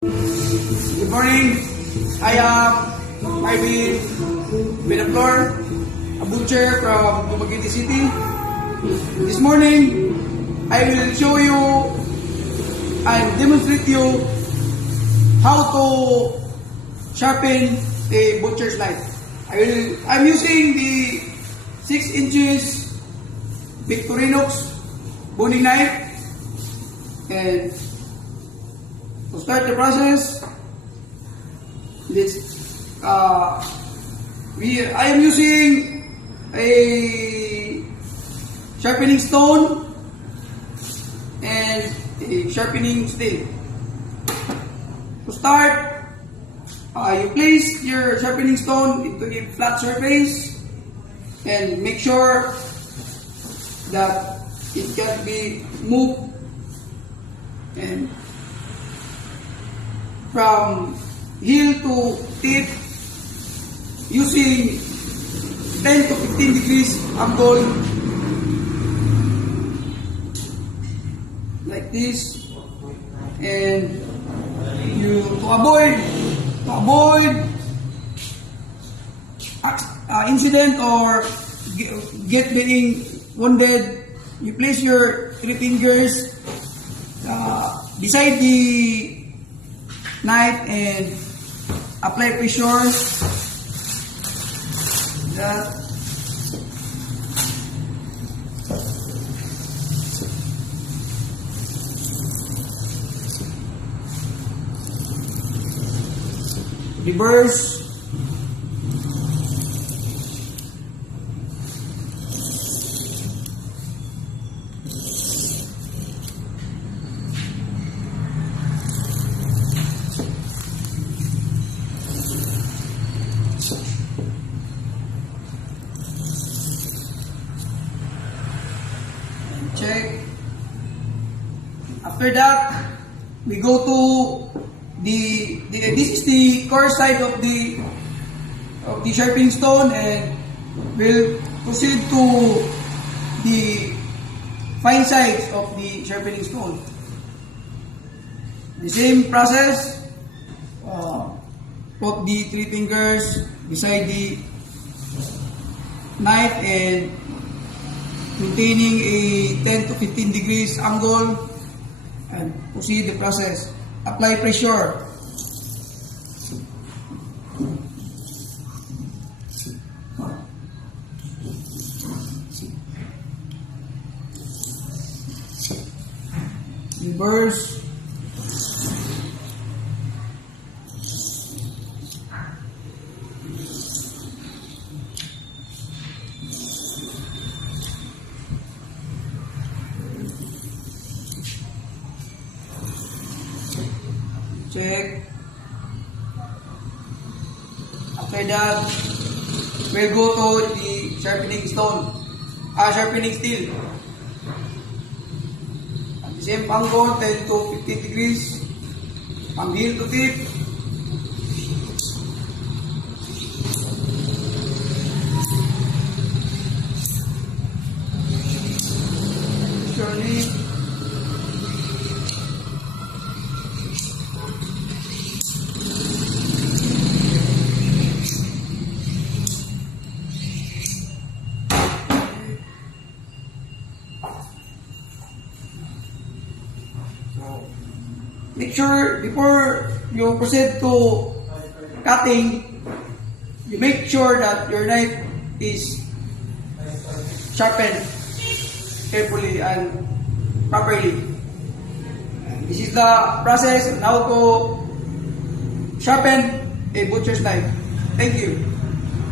Good morning. I am Marvin, Buenaflor, a butcher from Dumaguete City. This morning, I will show you and demonstrate you how to sharpen a butcher's knife. I'm using the 6 inches Victorinox boning knife, and to start the process, I am using a sharpening stone and a sharpening steel. To start, you place your sharpening stone into a flat surface and make sure that it can be moved, and from heel to tip using 10 to 15 degrees angle like this, and to avoid incident or get being wounded, you place your 3 fingers beside the knife and apply pressure. That reverse. Check. After that, we go to this is the coarse side of the sharpening stone, and we'll proceed to the fine sides of the sharpening stone. The same process. Put the 3 fingers beside the knife and maintaining a 10 to 15 degrees angle, and proceed the process. Apply pressure. Reverse. Check. After that, we'll go to the sharpening steel. At the same angle, 10 to 15 degrees, from heel to tip. Surely. Make sure before you proceed to cutting, you make sure that your knife is sharpened carefully and properly. This is the process on how to sharpen a butcher's knife. Thank you.